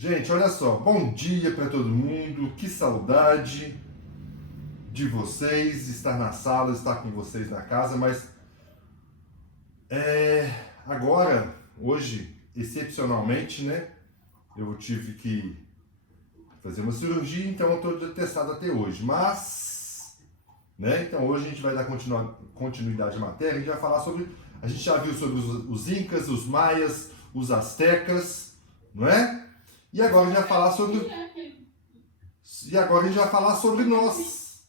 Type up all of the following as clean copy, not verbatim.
Gente, olha só, bom dia para todo mundo, que saudade de vocês, estar na sala, estar com vocês na casa, mas agora, hoje, excepcionalmente, né, eu tive que fazer uma cirurgia, então eu estou testado até hoje, mas, né, então hoje a gente vai dar continuidade à matéria, a gente vai falar sobre, a gente já viu sobre os incas, os maias, os astecas, não é? E agora a gente vai falar sobre nós,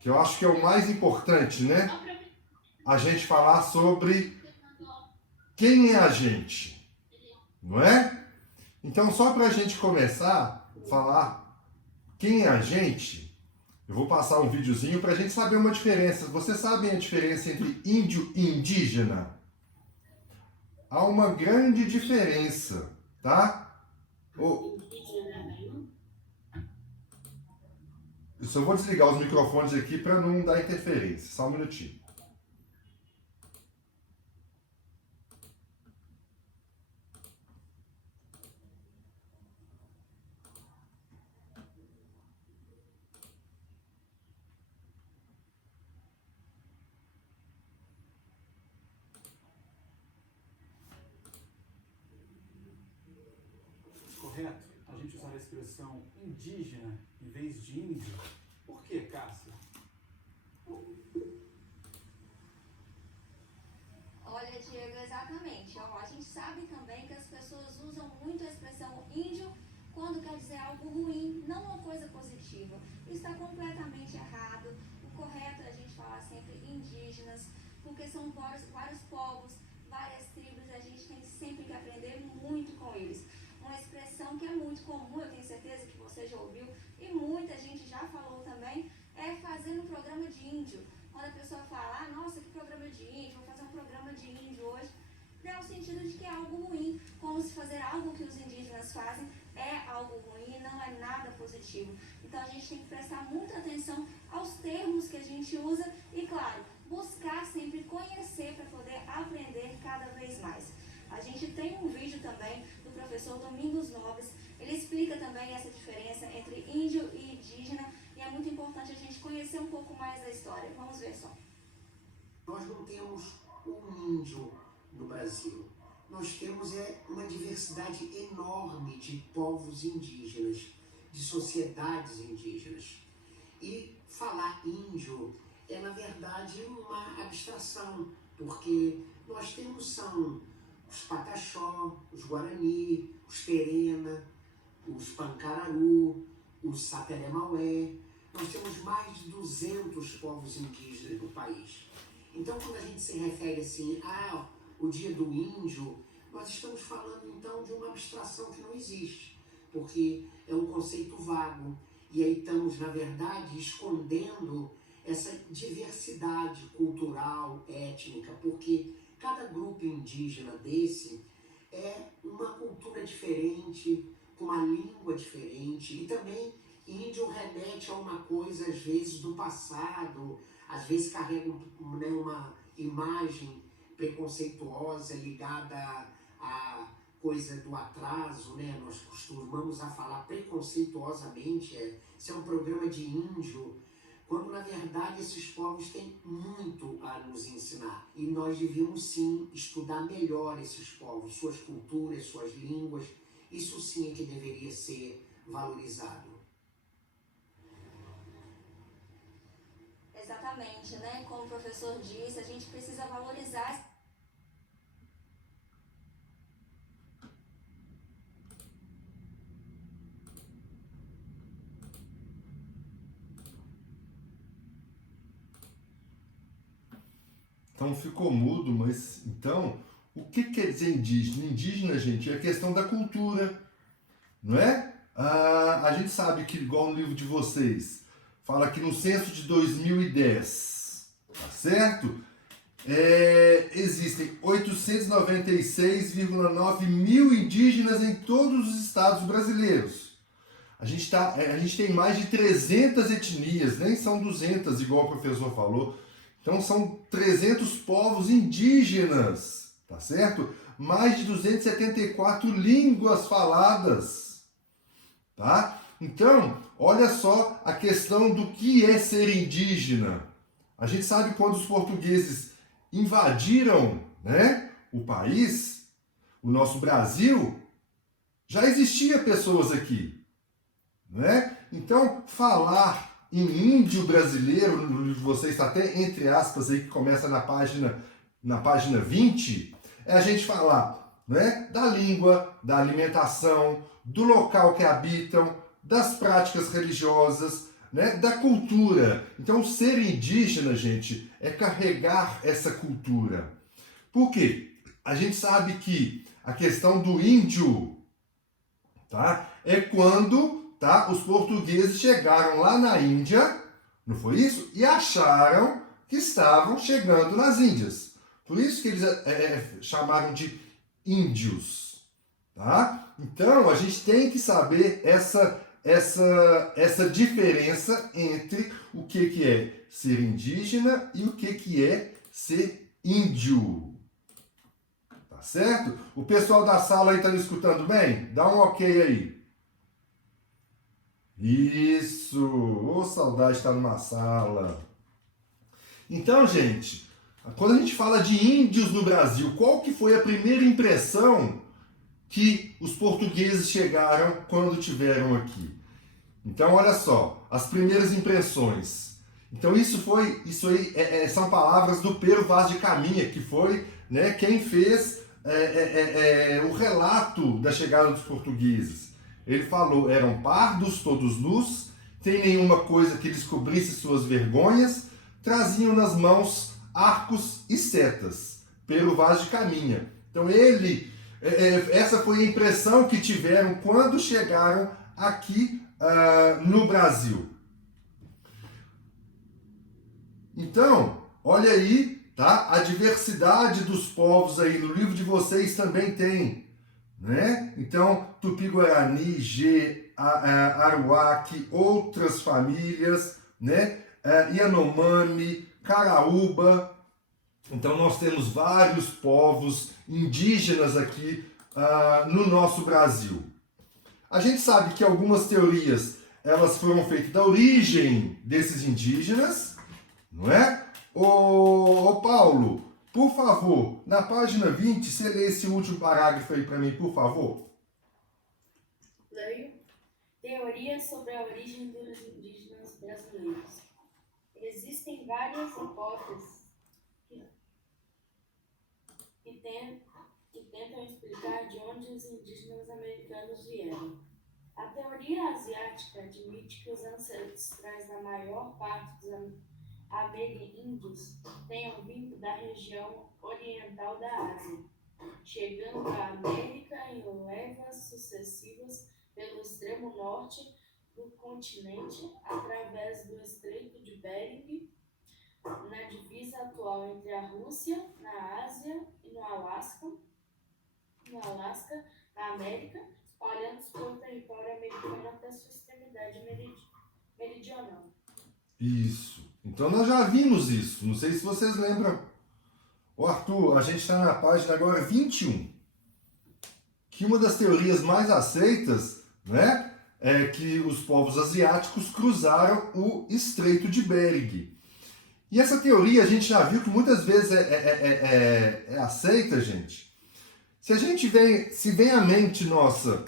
que eu acho que é o mais importante, né? A gente falar sobre quem é a gente, não é? Então, só para a gente começar a falar quem é a gente, eu vou passar um videozinho para a gente saber uma diferença. Vocês sabem a diferença entre índio e indígena? Há uma grande diferença, tá? Eu só vou desligar os microfones aqui para não dar interferência. Só um minutinho. Correto a gente usar a expressão indígena em vez de índio? Por que, Cássia? Olha, Diego, exatamente. A gente sabe também que as pessoas usam muito a expressão índio quando quer dizer algo ruim, não uma coisa positiva. Isso está completamente errado. O correto é a gente falar sempre indígenas, porque são vários povos, várias tribos, e a gente tem sempre que aprender muito com eles. Uma expressão que é muito comum, eu tenho certeza que você já ouviu, e muita gente já falou também, é fazer um programa de índio. Quando a pessoa fala, nossa, que programa de índio, vou fazer um programa de índio hoje, dá o sentido de que é algo ruim, como se fazer algo que os indígenas fazem é algo ruim, não é nada positivo. Então a gente tem que prestar muita atenção aos termos que a gente usa e, claro, buscar sempre conhecer para poder aprender cada vez mais. A gente tem um vídeo também do professor Domingos Noves, ele explica também essa diferença entre índio e indígena, e é muito importante a gente conhecer um pouco mais da história. Vamos ver só. Nós não temos um índio no Brasil. Nós temos uma diversidade enorme de povos indígenas, de sociedades indígenas. E falar índio é, na verdade, uma abstração, porque nós temos os Pataxó, os Guarani, os Terena, os Pancararu, os Sateré-Maué. Nós temos mais de 200 povos indígenas no país. Então, quando a gente se refere assim, o dia do índio, nós estamos falando então de uma abstração que não existe, porque é um conceito vago. E aí estamos, na verdade, escondendo essa diversidade cultural, étnica, porque cada grupo indígena desse é uma cultura diferente, com uma língua diferente, e também índio remete a uma coisa, às vezes, do passado, às vezes carrega uma imagem preconceituosa ligada à coisa do atraso, né? Nós costumamos a falar preconceituosamente, isso é um programa de índio, quando na verdade esses povos têm muito a nos ensinar. E nós devíamos sim estudar melhor esses povos, suas culturas, suas línguas. Isso sim é que deveria ser valorizado. Exatamente, né? Como o professor disse, a gente precisa valorizar. Então ficou mudo, mas então, o que quer dizer indígena? Indígena, gente, é a questão da cultura, não é? A gente sabe que, igual no livro de vocês, fala que no censo de 2010, tá certo? Existem 896,9 mil indígenas em todos os estados brasileiros. A gente tem mais de 300 etnias, nem são 200, igual o professor falou. Então são 300 povos indígenas, tá certo? Mais de 274 línguas faladas. tá? Então, olha só a questão do que é ser indígena. A gente sabe quando os portugueses invadiram, né, o país, o nosso Brasil, já existia pessoas aqui, né? Então, falar em índio brasileiro, no livro de vocês está até entre aspas aí que começa na página 20, é a gente falar, né, da língua, da alimentação, do local que habitam, das práticas religiosas, né, da cultura. Então, ser indígena, gente, é carregar essa cultura. Por quê? A gente sabe que a questão do índio, tá, é quando, tá, os portugueses chegaram lá na Índia, não foi isso? E acharam que estavam chegando nas Índias. Por isso que eles chamaram de índios, tá? Então, a gente tem que saber essa diferença entre o que é ser indígena e o que é ser índio. Tá certo? O pessoal da sala aí tá me escutando bem? Dá um ok aí. Isso! Ô, saudade de estar numa sala. Então, gente, quando a gente fala de índios no Brasil, qual que foi a primeira impressão que os portugueses chegaram quando estiveram aqui? Então, olha só, as primeiras impressões. Então, isso aí são palavras do Pero Vaz de Caminha, que foi, né, quem fez o relato da chegada dos portugueses. Ele falou, eram pardos, todos nus, sem nenhuma coisa que lhes cobrisse suas vergonhas, traziam nas mãos arcos e setas. Pero Vaz de Caminha. Então, essa foi a impressão que tiveram quando chegaram aqui no Brasil. Então, olha aí, tá? A diversidade dos povos aí no livro de vocês também tem, né? Então, Tupi-Guarani, Gê, Aruaque, outras famílias, né? Yanomami, Caraúba. Então, nós temos vários povos indígenas aqui no nosso Brasil. A gente sabe que algumas teorias elas foram feitas da origem desses indígenas, não é? Ô Paulo, por favor, na página 20, você lê esse último parágrafo aí para mim, por favor? Leio. Teoria sobre a origem dos indígenas brasileiros. Existem várias hipóteses que tentam explicar de onde os indígenas americanos vieram. A teoria asiática admite que os ancestrais da maior parte dos ameríndios tenham vindo da região oriental da Ásia, chegando à América em levas sucessivas pelo extremo norte do continente, através do Estreito de Bering, na divisa atual entre a Rússia, na Ásia e no Alasca, na América, espalhando-se pelo território americano até sua extremidade meridional. Isso. Então nós já vimos isso. Não sei se vocês lembram. Ô Arthur, a gente está na página agora 21. Que uma das teorias mais aceitas, né, é que os povos asiáticos cruzaram o Estreito de Bering. E essa teoria a gente já viu que muitas vezes é aceita, gente. Se a gente vem à mente nossa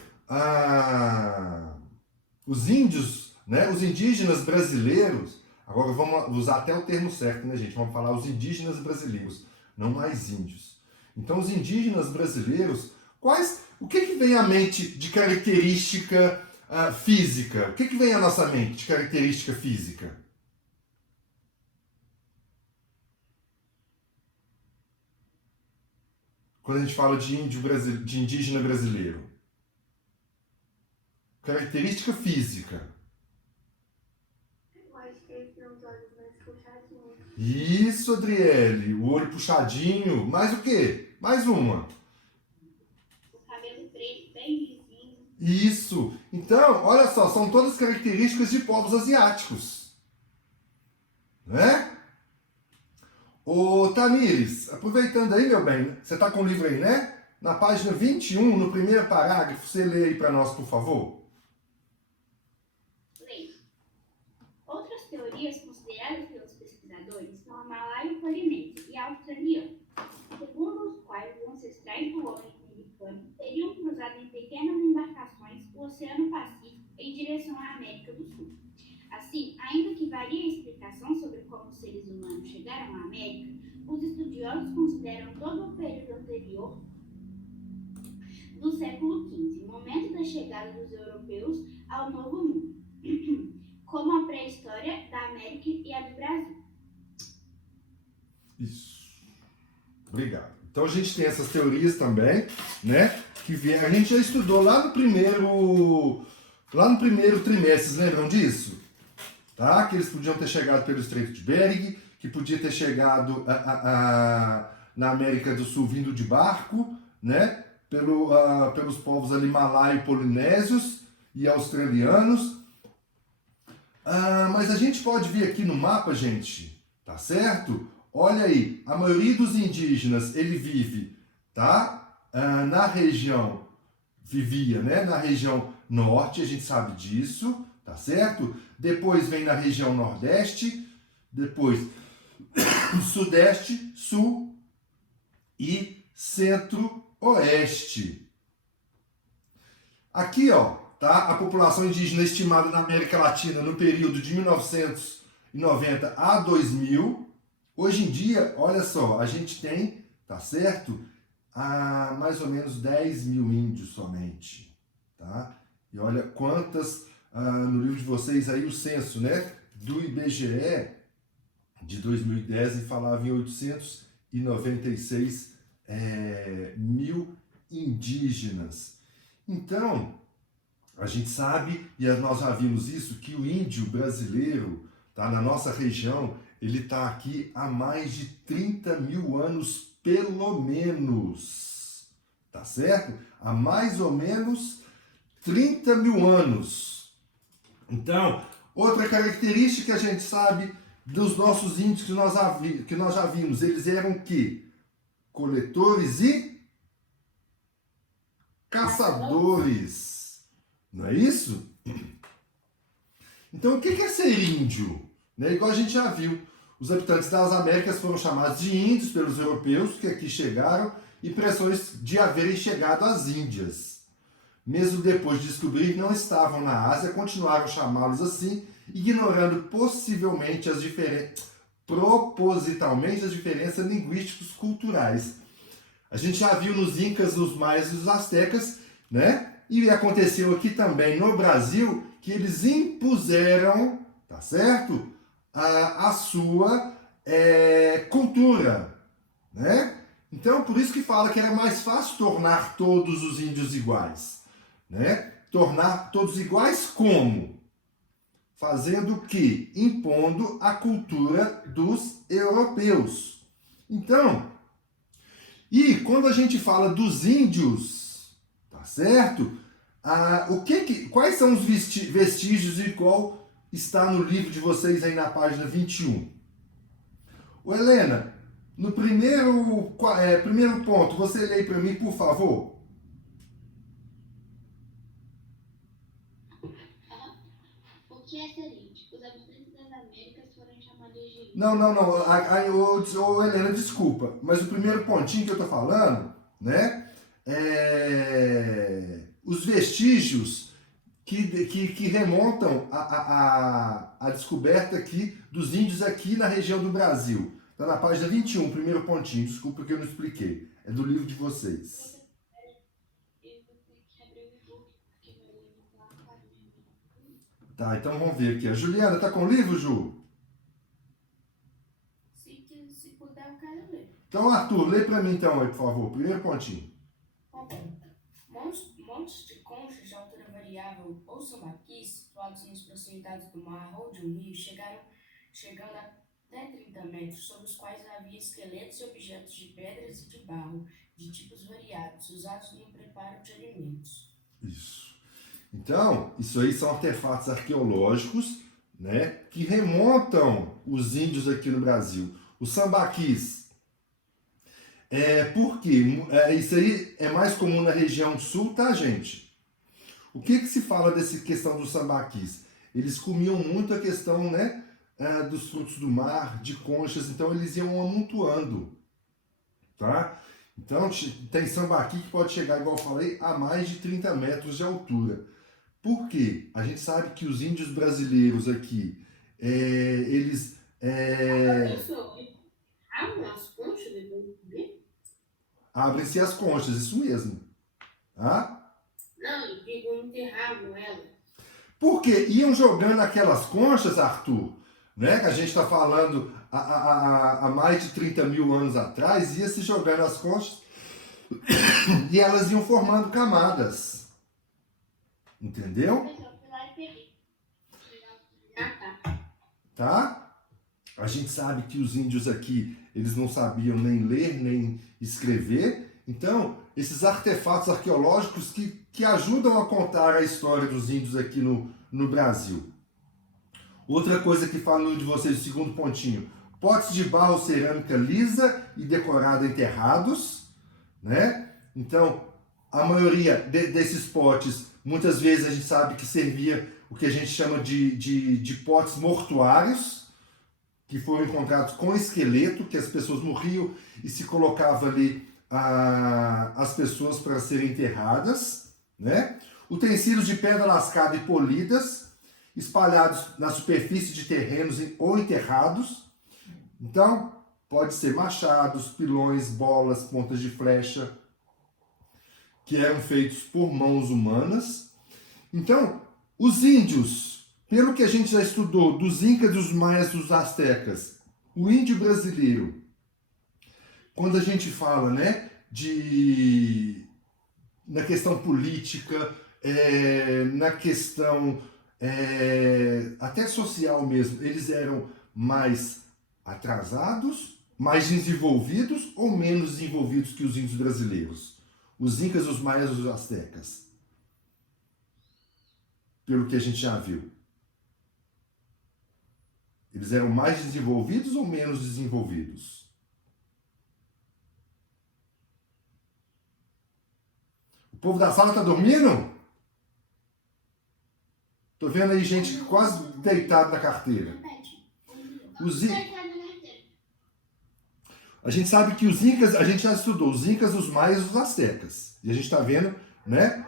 os índios, né, os indígenas brasileiros, agora vamos usar até o termo certo, né, gente? Vamos falar os indígenas brasileiros, não mais índios. Então, os indígenas brasileiros, o que vem à mente de característica física? O que vem à nossa mente de característica física? Quando a gente fala de indígena brasileiro. Característica física. Eu acho que eles têm os olhos mais puxadinhos. Isso, Adriele. O olho puxadinho. Mais o quê? Mais uma. O cabelo preto, bem lisinho. Isso. Então, olha só, são todas características de povos asiáticos. Né? Ô, Tamires, aproveitando aí, meu bem, você está com o livro aí, né? Na página 21, no primeiro parágrafo, você lê aí para nós, por favor. criança, segundo os quais os ancestrais do homem americano teriam cruzado em pequenas embarcações o Oceano Pacífico em direção à América do Sul. Assim, ainda que varie a explicação sobre como os seres humanos chegaram à América, os estudiosos consideram todo o período anterior do século XV, momento da chegada dos europeus ao Novo Mundo, como a pré-história da América e a do Brasil. Isso. Obrigado. Então a gente tem essas teorias também, né? A gente já estudou lá no primeiro trimestre, vocês lembram disso? Tá? Que eles podiam ter chegado pelo Estreito de Bering, que podia ter chegado na América do Sul vindo de barco, né? Pelos povos ali malaio-polinésios e australianos. Mas a gente pode ver aqui no mapa, gente, tá certo? Olha aí, a maioria dos indígenas, ele vive, tá? Vivia, né? Na região norte, a gente sabe disso, tá certo? Depois vem na região nordeste, depois sudeste, sul e centro-oeste. Aqui, ó, tá? A população indígena estimada na América Latina no período de 1990 a 2000. Hoje em dia, olha só, a gente tem, tá certo? Mais ou menos 10 mil índios somente, tá? E olha quantas, no livro de vocês aí, o censo, né? Do IBGE de 2010, ele falava em 896 mil indígenas. Então, a gente sabe, e nós já vimos isso, que o índio brasileiro, tá, na nossa região, ele está aqui há mais de 30 mil anos, pelo menos. Tá certo? Há mais ou menos 30 mil anos. Então, outra característica que a gente sabe dos nossos índios que nós já vimos, eles eram o quê? Coletores e caçadores. Não é isso? Então, o que é ser índio? Né? Igual a gente já viu, os habitantes das Américas foram chamados de índios pelos europeus que aqui chegaram, impressões de haverem chegado às Índias. Mesmo depois de descobrir que não estavam na Ásia, continuaram a chamá-los assim, ignorando propositalmente as diferenças linguísticas culturais. A gente já viu nos Incas, nos Maias e nos Astecas, né? E aconteceu aqui também no Brasil que eles impuseram, tá certo? A sua cultura, né? Então, por isso que fala que era mais fácil tornar todos os índios iguais, né? Tornar todos iguais como? Fazendo o quê? Impondo a cultura dos europeus. Então, e quando a gente fala dos índios, tá certo? Quais são os vestígios e qual está no livro de vocês aí na página 21? Ô Helena, no primeiro ponto, você lê para mim, por favor? O que é ser índio? Os habitantes das Américas foram chamados de índios. Não. Ô Helena, desculpa, mas o primeiro pontinho que eu tô falando, né? Os vestígios que remontam a descoberta aqui dos índios aqui na região do Brasil. Está na página 21, primeiro pontinho. Desculpa que eu não expliquei. É do livro de vocês. Tá, então vamos ver aqui. A Juliana tá com o livro, Ju? Se puder, eu quero ler. Então, Arthur, lê para mim então aí, por favor. Primeiro pontinho. Montes de conchas de altura variável ou sambaquis, situados nas proximidades do mar ou de um rio, chegando até 30 metros, sobre os quais havia esqueletos e objetos de pedras e de barro, de tipos variados, usados no preparo de alimentos. Isso. Então, isso aí são artefatos arqueológicos, né, que remontam os índios aqui no Brasil. Os sambaquis. Por quê? Isso aí é mais comum na região sul, tá, gente? O que se fala dessa questão dos sambaquis? Eles comiam muito a questão, né, dos frutos do mar, de conchas, então eles iam amontoando, tá? Então, tem sambaqui que pode chegar, igual eu falei, a mais de 30 metros de altura. Por quê? A gente sabe que os índios brasileiros aqui, eles... Professor, abre as conchas depois de comer? abrem-se as conchas, isso mesmo. Tá? Não, eu digo enterravam ela. Porque iam jogando aquelas conchas, Arthur, né? Que a gente está falando há mais de 30 mil anos atrás, ia se jogando as conchas e elas iam formando camadas. Entendeu? Eu fui lá e peguei. Ah, tá. Tá? A gente sabe que os índios aqui, eles não sabiam nem ler, nem escrever. Então, esses artefatos arqueológicos que ajudam a contar a história dos índios aqui no Brasil. Outra coisa que falo de vocês, o segundo pontinho. Potes de barro, cerâmica lisa e decorada enterrados, né? Então, a maioria desses potes, muitas vezes a gente sabe que servia o que a gente chama de potes mortuários, que foram encontrados com esqueleto, que as pessoas morriam e se colocava ali as pessoas para serem enterradas, né? Utensílios de pedra lascada e polidas, espalhados na superfície de terrenos ou enterrados. Então, pode ser machados, pilões, bolas, pontas de flecha, que eram feitos por mãos humanas. Então, os índios, pelo que a gente já estudou, dos incas, dos maias, dos astecas, o índio brasileiro, quando a gente fala, né, na questão política, na questão até social mesmo, eles eram mais atrasados, mais desenvolvidos ou menos desenvolvidos que os índios brasileiros? Os incas, os maias, os astecas? Pelo que a gente já viu. Eles eram mais desenvolvidos ou menos desenvolvidos? O povo da sala tá dormindo? Tô vendo aí gente quase deitada na carteira. A gente sabe que os incas, a gente já estudou os incas, os maias e os astecas. E a gente está vendo, né,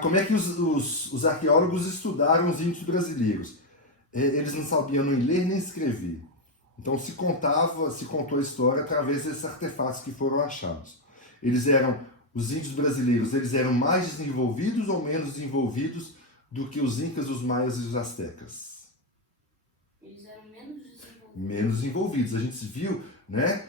como é que os arqueólogos estudaram os índios brasileiros. Eles não sabiam nem ler nem escrever. Então se contou a história através desses artefatos que foram achados. Os índios brasileiros, eles eram mais desenvolvidos ou menos desenvolvidos do que os incas, os maias e os astecas? Eles eram menos desenvolvidos. Menos desenvolvidos. A gente viu, né,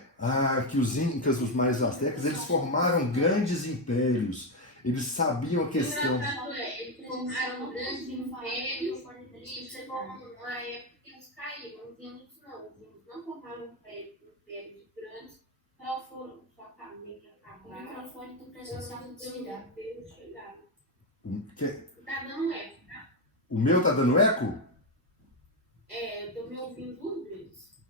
que os incas, os maias e os astecas, eles formaram grandes impérios. Eles sabiam a questão. Eles formaram grandes impérios e chegou uma época que eles caíram. Os índios não formaram impérios grandes, então foram só caminho de acabar. O microfone do presencial do desligar. Tá dando eco, tá? O meu tá dando eco? Eu tô me ouvindo duas vezes.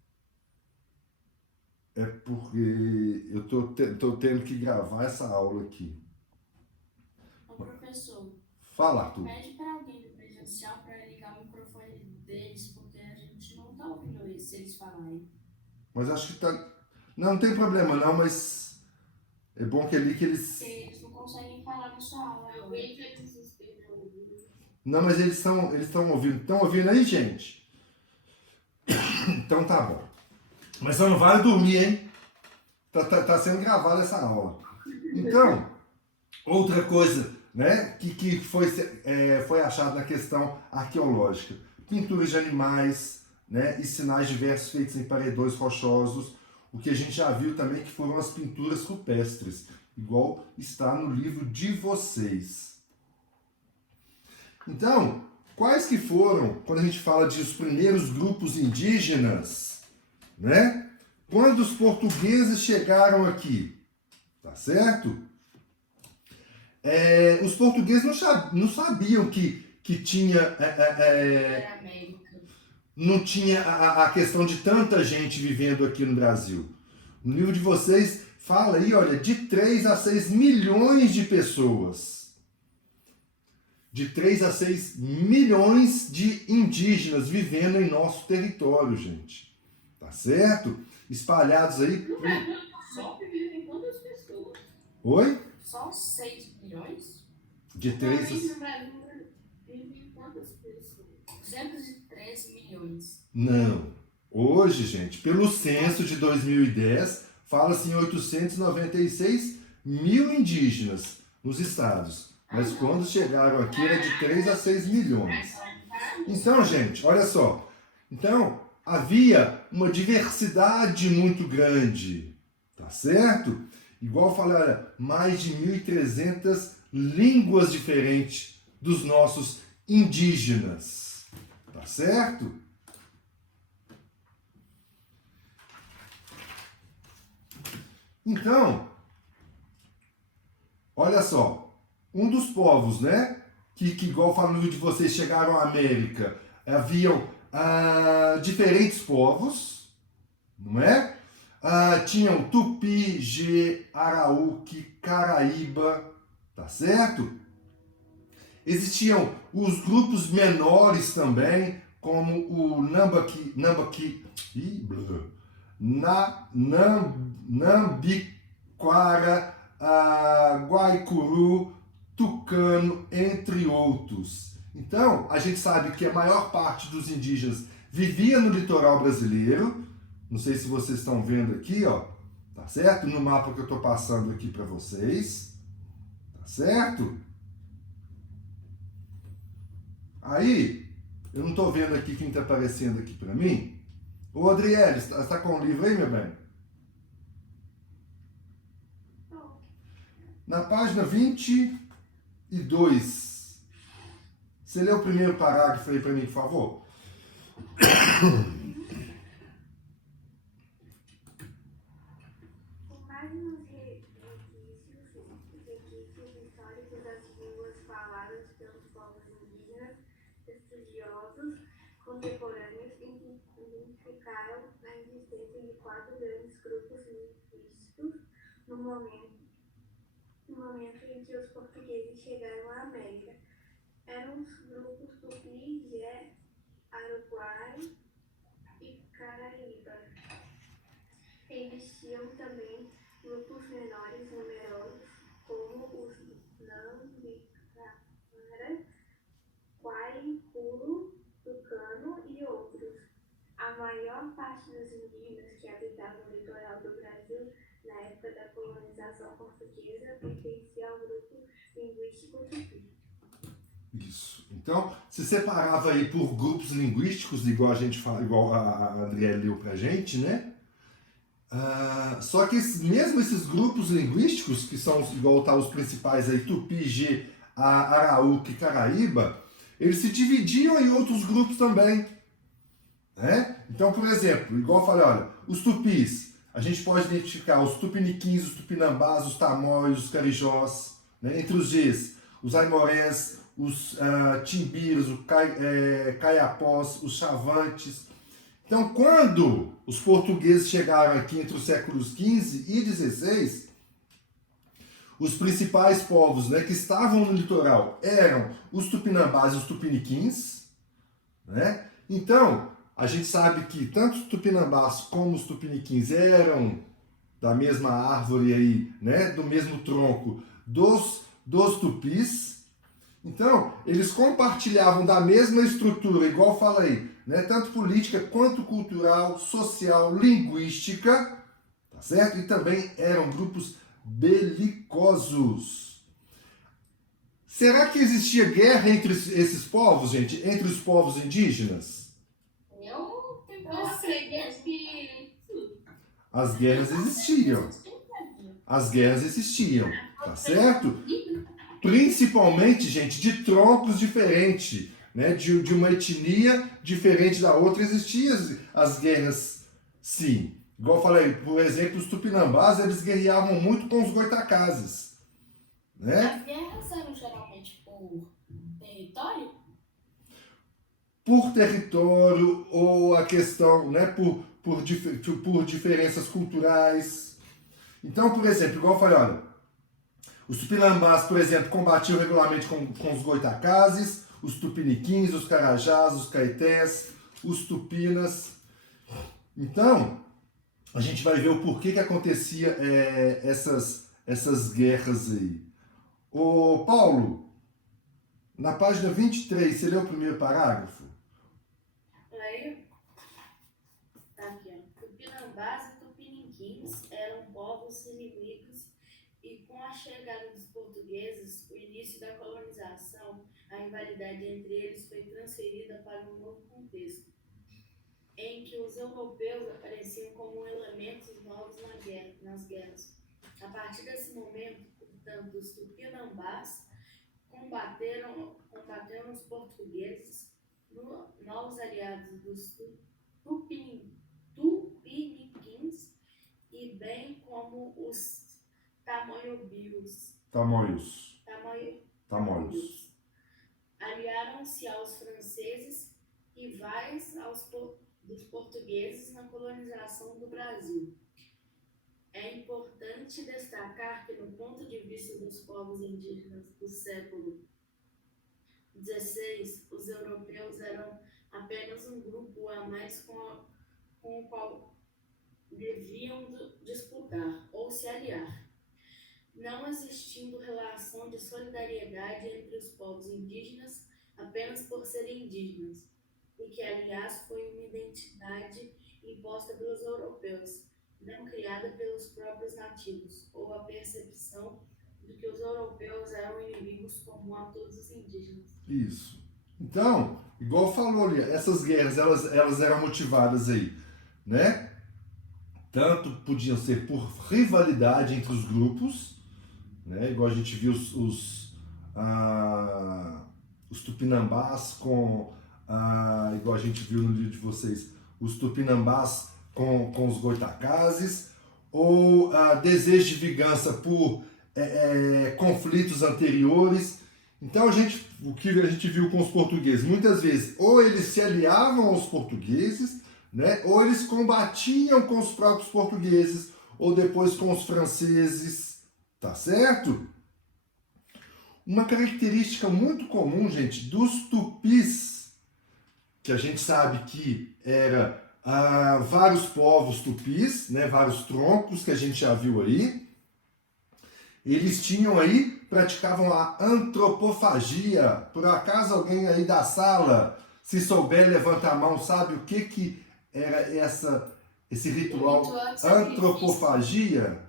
É porque eu tô tendo que gravar essa aula aqui. Ô, professor, Fala, Arthur. pede para alguém do presencial para ligar o microfone deles, porque a gente não tá ouvindo eles, se eles falarem. Mas acho que tá... Não tem problema não, mas é bom que ali que eles... Porque eles não conseguem falar na sua aula. Alguém que eles estejam ouvindo. Não, mas eles estão ouvindo. Estão ouvindo aí, gente? Então tá bom. Mas só não vale dormir, hein? Tá sendo gravada essa aula. Então, outra coisa, né, que foi achado na questão arqueológica. Pinturas de animais, né, e sinais diversos feitos em paredões rochosos. O que a gente já viu também que foram as pinturas rupestres, igual está no livro de vocês. Então, quais que foram, quando a gente fala de os primeiros grupos indígenas, né? Quando os portugueses chegaram aqui, tá certo? Os portugueses não sabiam que tinha... Era América. não tinha a questão de tanta gente vivendo aqui no Brasil. No livro de vocês fala aí, olha, de 3 a 6 milhões de pessoas. De 3 a 6 milhões de indígenas vivendo em nosso território, gente. Tá certo? Espalhados aí Só vivem quantas pessoas? Oi? Só 6 milhões? De 3 Atualmente no Brasil vivem quantas pessoas? 213 milhões. Não. Hoje, gente, pelo censo de 2010, fala-se em 896 mil indígenas nos estados. Mas quando chegaram aqui era de 3 a 6 milhões. Então, gente, olha só. Então, havia uma diversidade muito grande, tá certo? Igual eu falei, olha, mais de 1.300 línguas diferentes dos nossos indígenas, tá certo? Então, olha só, um dos povos, né, que igual falando de vocês chegaram à América, haviam diferentes povos, não é? Tinham Tupi, Gê, Araúque, Caraíba, tá certo? Existiam os grupos menores também, como o Nambiquara, Guaicuru, Tucano, entre outros. Então, a gente sabe que a maior parte dos indígenas vivia no litoral brasileiro. Não sei se vocês estão vendo aqui, ó, tá certo? No mapa que eu estou passando aqui para vocês, tá certo? Aí, eu não estou vendo aqui quem está aparecendo aqui para mim. Ô, Adriele, você está com o livro aí, meu bem? Na página 22. Você lê o primeiro parágrafo aí para mim, por favor? Com base nos requisitos históricos das línguas faladas pelos povos indígenas, estudiosos contemporâneos identificaram a existência de 4 grandes grupos linguísticos no momento em que os portugueses chegaram à América. Eram os grupos Tupi, Gé, Araguai e Caraíba. Existiam também grupos menores numerosos, como os Nambiquara, Guaicuru, Tucano e outros. A maior parte dos indígenas que habitavam o litoral do Brasil na época da colonização portuguesa pertencia ao grupo linguístico Tupi. Isso. Então, se separava aí por grupos linguísticos, igual a gente fala, igual a Adriele leu pra gente, né? Só que mesmo esses grupos linguísticos, que são igual tá os principais aí, Tupi, Gê, Araúque e Caraíba, eles se dividiam em outros grupos também, né? Então, por exemplo, igual eu falei, olha, os Tupis, a gente pode identificar os Tupiniquins, os Tupinambás, os Tamóis, os Carijós, né? Entre os Gês, os Aimorés, os Timbiras, os Caiapós, os Chavantes. Então, quando os portugueses chegaram aqui entre os séculos XV e XVI, os principais povos, né, que estavam no litoral eram os Tupinambás e os Tupiniquins, né? Então, a gente sabe que tanto os Tupinambás como os Tupiniquins eram da mesma árvore aí, né, do mesmo tronco dos Tupis. Então, eles compartilhavam da mesma estrutura, igual eu falei, né? Tanto política quanto cultural, social, linguística, tá certo? E também eram grupos belicosos. Será que existia guerra entre esses povos, gente? Entre os povos indígenas? Eu acredito que As guerras existiam. As guerras existiam, tá certo? Principalmente, gente, de troncos diferentes, né? De uma etnia diferente da outra, existiam as guerras, sim. Igual eu falei, por exemplo, os Tupinambás, eles guerreavam muito com os Goitacazes, né? as guerras eram geralmente por território? Por território ou a questão, né? Por diferenças culturais. Então, por exemplo, igual eu falei, olha, os Tupinambás, por exemplo, combatiam regularmente com os Goitacazes, os Tupiniquins, os Carajás, os Caetés, os Tupinas. Então, a gente vai ver o porquê que acontecia essas guerras aí. Ô Paulo, na página 23, você leu o primeiro parágrafo? Leio. Tá aqui, ó. Tupinambás e tupiniquins eram povos inimigos e com a chegada dos portugueses, o início da colonização, a rivalidade entre eles foi transferida para um novo contexto, em que os europeus apareciam como elementos novos nas guerras. A partir desse momento, portanto, os tupinambás combateram os portugueses, novos aliados dos tupiniquins, e bem como os tamoios. Aliaram-se aos franceses rivais dos portugueses na colonização do Brasil. É importante destacar que, no ponto de vista dos povos indígenas do século XVI, os europeus eram apenas um grupo a mais com o qual deviam disputar ou se aliar, não existindo relação de solidariedade entre os povos indígenas apenas por serem indígenas, e que, aliás, foi uma identidade imposta pelos europeus, não criada pelos próprios nativos, ou a percepção de que os europeus eram inimigos comum a todos os indígenas. Isso. Então, igual falou ali, essas guerras, elas eram motivadas aí, né? Tanto podiam ser por rivalidade entre os grupos, né? Igual a gente viu os tupinambás igual a gente viu no livro de vocês, os tupinambás com os goitacazes, ou desejo de vingança por conflitos anteriores. Então, o que a gente viu com os portugueses, muitas vezes, ou eles se aliavam aos portugueses, né, ou eles combatiam com os próprios portugueses, ou depois com os franceses, tá certo? Uma característica muito comum, gente, dos tupis, que a gente sabe que era vários povos tupis, né, vários troncos que a gente já viu aí, eles tinham aí, praticavam a antropofagia. Por acaso alguém aí da sala, se souber, levanta a mão, sabe o que era esse ritual antropofagia?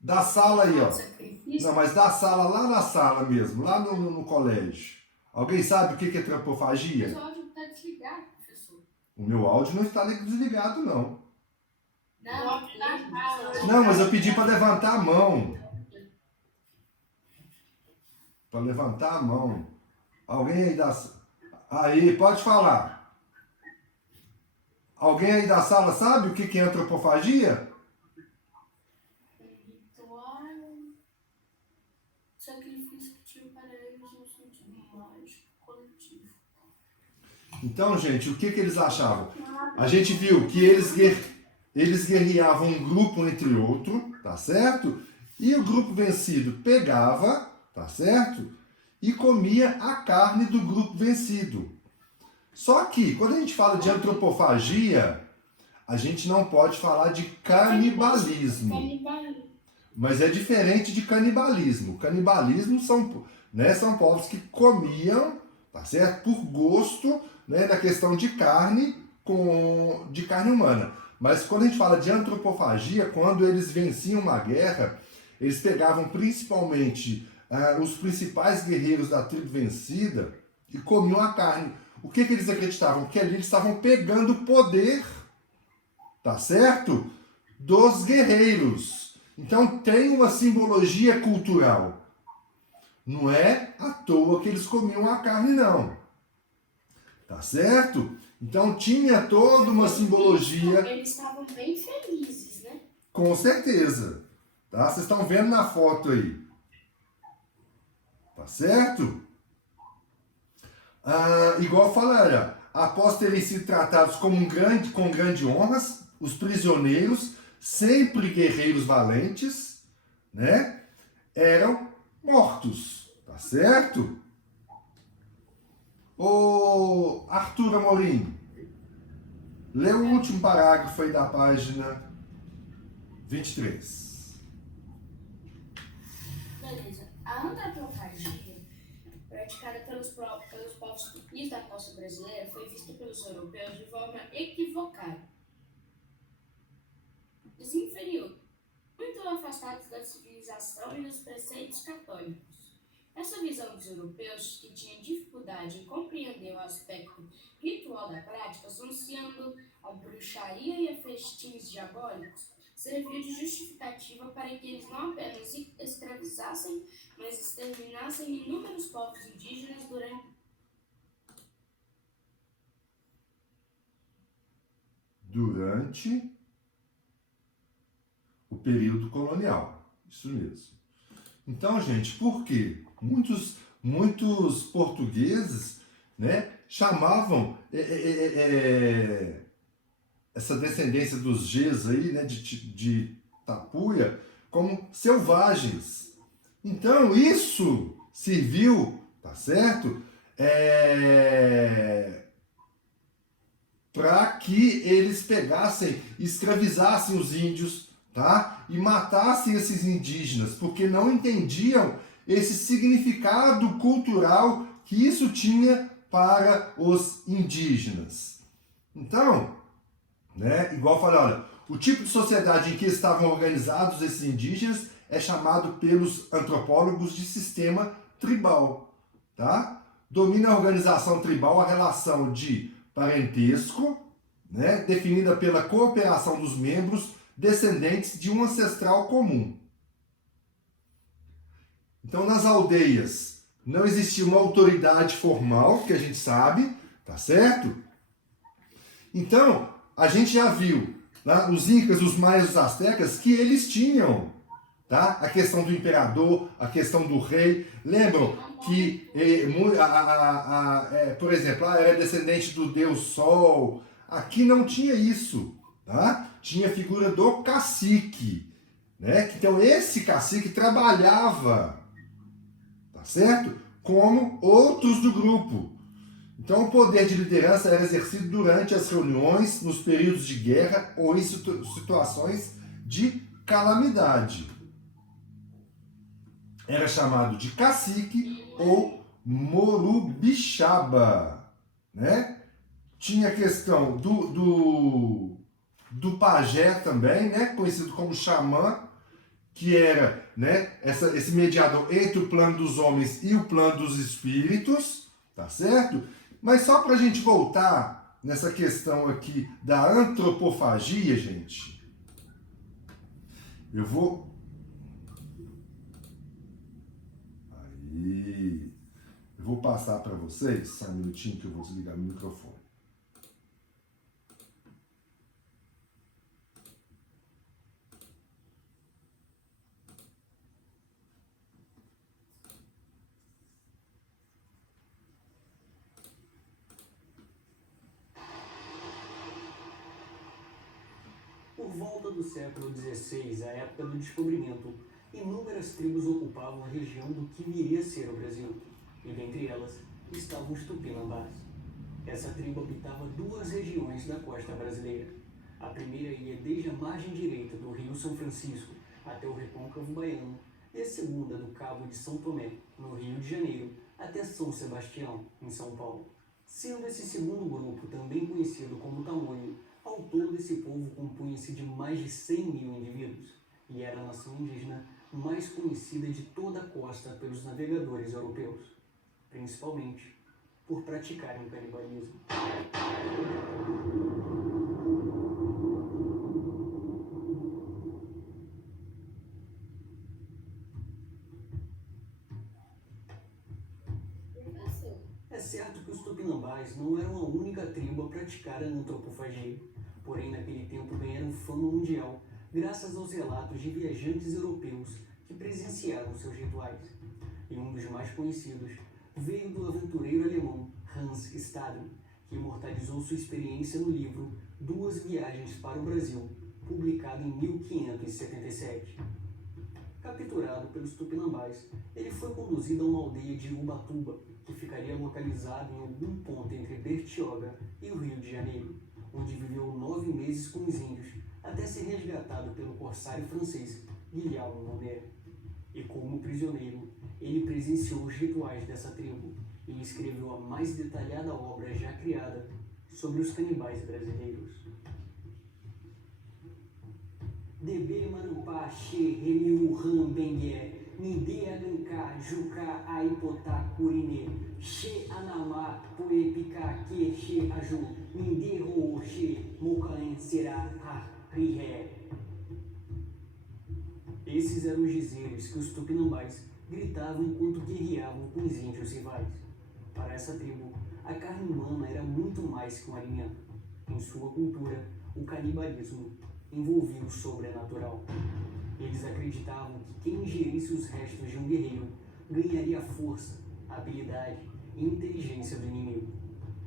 Da sala aí, ó. Não, mas da sala, lá na sala mesmo, lá no colégio. Alguém sabe o que é antropofagia? O áudio está desligado, professor. O meu áudio não está desligado, não. Não, Não, mas eu pedi para levantar a mão. Para levantar a mão. Alguém aí da sala. Aí, pode falar. Alguém aí da sala sabe o que é antropofagia? ritual, sacrifício para eles no sentido mágico coletivo. Então, gente, o que eles achavam? A gente viu que eles guerreavam um grupo entre outro, tá certo? E o grupo vencido pegava, tá certo? E comia a carne do grupo vencido. Só que, quando a gente fala de antropofagia, a gente não pode falar de canibalismo. Mas é diferente de canibalismo. Canibalismo são povos que comiam, tá certo? Por gosto, né, na questão de carne humana. Mas quando a gente fala de antropofagia, quando eles venciam uma guerra, eles pegavam principalmente os principais guerreiros da tribo vencida e comiam a carne. O que eles acreditavam? Que ali eles estavam pegando o poder, tá certo? Dos guerreiros. Então tem uma simbologia cultural. Não é à toa que eles comiam a carne, não. Tá certo? Então tinha toda uma simbologia. Eles estavam bem felizes, né? Com certeza. Tá? Vocês estão vendo na foto aí. Tá certo? Igual falaram, após terem sido tratados com grande honras, os prisioneiros, sempre guerreiros valentes, né, eram mortos, tá certo? Ô Arthur Amorim, lê o último parágrafo aí da página 23. Beleza. A antropofagia, praticada pelos povos tupis da costa brasileira, foi vista pelos europeus de forma equivocada. Desinferior, muito afastados da civilização e dos preceitos católicos. Essa visão dos europeus, que tinha dificuldade em compreender o aspecto ritual da prática, associando a bruxaria e a festins diabólicos, serviu de justificativa para que eles não apenas escravizassem, mas exterminassem inúmeros povos indígenas durante o período colonial. Isso mesmo. Então, gente, por quê? Muitos portugueses, né, chamavam essa descendência dos Gês aí, né, de Tapuia, como selvagens. Então, isso serviu, tá certo? Para que eles pegassem, escravizassem os índios, tá? E matassem esses indígenas, porque não entendiam esse significado cultural que isso tinha para os indígenas. Então, né, igual eu falei, olha, o tipo de sociedade em que estavam organizados esses indígenas é chamado pelos antropólogos de sistema tribal, tá? Domina a organização tribal a relação de parentesco, né, definida pela cooperação dos membros descendentes de um ancestral comum. Então, nas aldeias não existia uma autoridade formal, que a gente sabe, tá certo? Então, a gente já viu, né, os incas, os maias, os astecas, que eles tinham, tá, a questão do imperador, a questão do rei. Lembram que, por exemplo, era descendente do deus Sol. Aqui não tinha isso, tá? Tinha a figura do cacique, né? Então, esse cacique trabalhava, tá certo? Como outros do grupo. Então, o poder de liderança era exercido durante as reuniões, nos períodos de guerra ou em situações de calamidade. Era chamado de cacique ou morubixaba, né? Tinha a questão do pajé também, né? Conhecido como xamã, que era, né, esse mediador entre o plano dos homens e o plano dos espíritos, tá certo? Mas só para a gente voltar nessa questão aqui da antropofagia, gente, eu vou... Aí... Eu vou passar para vocês, só um minutinho que eu vou desligar meu microfone. Por volta do século XVI, a época do descobrimento, inúmeras tribos ocupavam a região do que viria a ser o Brasil, e dentre elas estavam os Tupinambás. Essa tribo habitava duas regiões da costa brasileira. A primeira ia desde a margem direita do Rio São Francisco até o Recôncavo Baiano, e a segunda do Cabo de São Tomé, no Rio de Janeiro, até São Sebastião, em São Paulo. Sendo esse segundo grupo também conhecido como Tamoio, ao todo esse povo compunha-se de mais de 100 mil indivíduos, e era a nação indígena mais conhecida de toda a costa pelos navegadores europeus, principalmente por praticarem canibalismo. É certo que os Tupinambás não eram a única tribo a praticar a antropofagia, porém naquele tempo ganharam fama mundial graças aos relatos de viajantes europeus que presenciaram seus rituais. E um dos mais conhecidos veio do aventureiro alemão Hans Staden, que imortalizou sua experiência no livro Duas Viagens para o Brasil, publicado em 1577. Capturado pelos Tupinambás, ele foi conduzido a uma aldeia de Ubatuba, que ficaria localizada em algum ponto entre Bertioga e o Rio de Janeiro, onde viveu 9 meses com os índios, até ser resgatado pelo corsário francês Guillaume Monet. E como prisioneiro, ele presenciou os rituais dessa tribo e escreveu a mais detalhada obra já criada sobre os canibais brasileiros. Debe Manupa She Remiu Han Bengue Ninde Aganka Juka Aipota Kurine She Anama Poepika Ke She Aju Ninde Ho She Mokaen Será Rihe. Esses eram os dizeres que os tupinambás gritavam enquanto guerreavam com os índios rivais. Para essa tribo, a carne humana era muito mais que um alimento. Em sua cultura, o canibalismo envolvia o sobrenatural. Eles acreditavam que quem ingerisse os restos de um guerreiro ganharia a força, habilidade e inteligência do inimigo.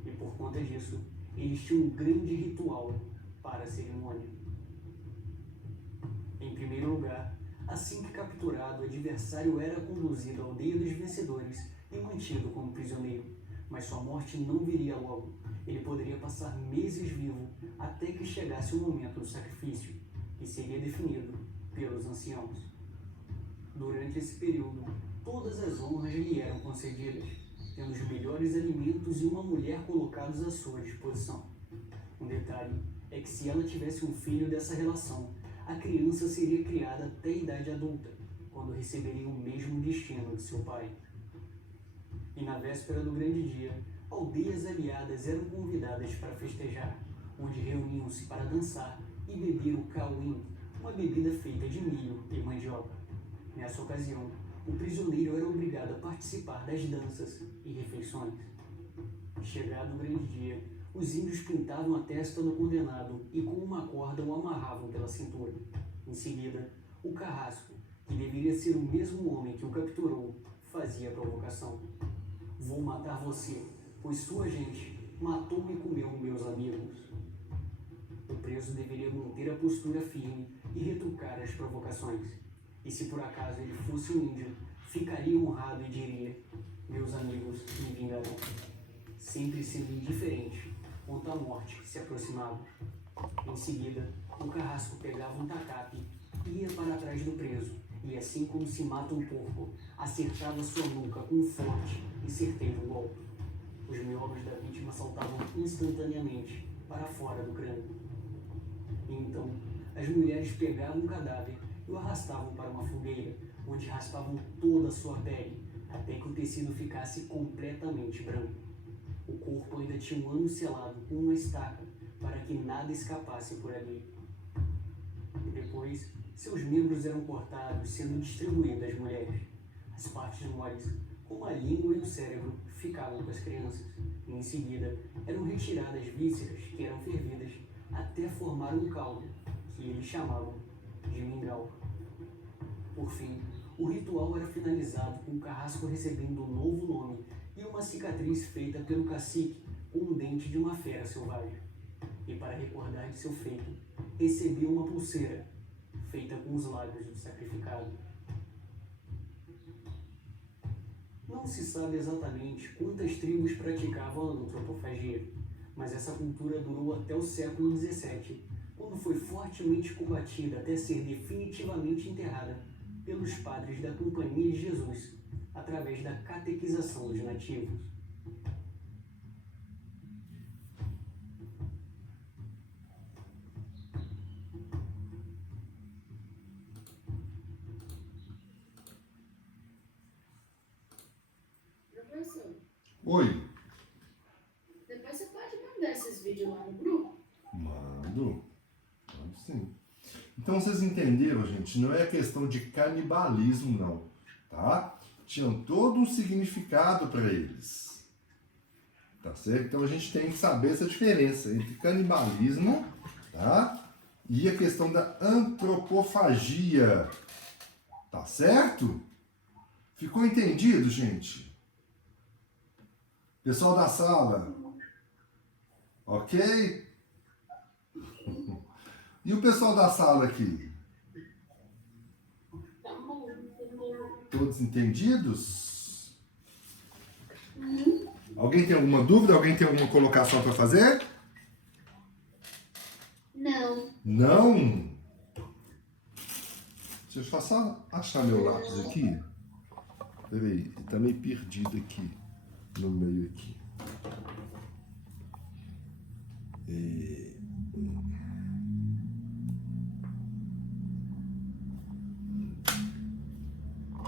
E por conta disso, eles tinham um grande ritual para a cerimônia. Em primeiro lugar, assim que capturado, o adversário era conduzido à aldeia dos vencedores e mantido como prisioneiro. Mas sua morte não viria logo. Ele poderia passar meses vivo até que chegasse o momento do sacrifício, que seria definido pelos anciãos. Durante esse período, todas as honras lhe eram concedidas, tendo os melhores alimentos e uma mulher colocados à sua disposição. Um detalhe é que se ela tivesse um filho dessa relação, a criança seria criada até a idade adulta, quando receberia o mesmo destino de seu pai. E na véspera do grande dia, aldeias aliadas eram convidadas para festejar, onde reuniam-se para dançar e beber o cauim, uma bebida feita de milho e mandioca. Nessa ocasião, o prisioneiro era obrigado a participar das danças e refeições. Chegado o grande dia, os índios pintavam a testa do condenado e com uma corda o amarravam pela cintura. Em seguida, o carrasco, que deveria ser o mesmo homem que o capturou, fazia a provocação. Vou matar você, pois sua gente matou e comeu meus amigos. O preso deveria manter a postura firme e retrucar as provocações. E se por acaso ele fosse um índio, ficaria honrado e diria: meus amigos me vingarão, sempre sendo indiferente quanto à morte que se aproximava. Em seguida, o carrasco pegava um tacape e ia para trás do preso, e assim como se mata um porco, acertava sua nuca com um forte e certeiro golpe. Os miolos da vítima saltavam instantaneamente para fora do crânio. E então, as mulheres pegavam o cadáver e o arrastavam para uma fogueira, onde raspavam toda a sua pele, até que o tecido ficasse completamente branco. O corpo ainda tinha um ânus selado com uma estaca, para que nada escapasse por ali. E depois, seus membros eram cortados, sendo distribuídos às mulheres. As partes moles, como a língua e o cérebro, ficavam com as crianças. E em seguida, eram retiradas vísceras, que eram fervidas, até formar um caldo, que eles chamavam de mingau. Por fim, o ritual era finalizado com o carrasco recebendo um novo nome e uma cicatriz feita pelo cacique com um dente de uma fera selvagem. E para recordar de seu feito, recebeu uma pulseira feita com os lábios do sacrificado. Não se sabe exatamente quantas tribos praticavam a antropofagia, mas essa cultura durou até o século XVII, quando foi fortemente combatida até ser definitivamente enterrada pelos padres da Companhia de Jesus, através da catequização dos nativos. Professor, Oi, depois você pode mandar esses vídeos lá no grupo? mando sim. Então vocês entenderam, gente? Não é questão de canibalismo, não, tá? Tinham todo um significado para eles, tá certo? Então a gente tem que saber essa diferença entre canibalismo, tá? E a questão da antropofagia, tá certo? Ficou entendido, gente? Pessoal da sala, ok? E o pessoal da sala aqui? Tá bom, entendeu? Todos entendidos? Alguém tem alguma dúvida? Alguém tem alguma colocação para fazer? Não. Não. Não? Deixa eu só achar meu lápis aqui. Peraí, tá meio perdido aqui, no meio aqui.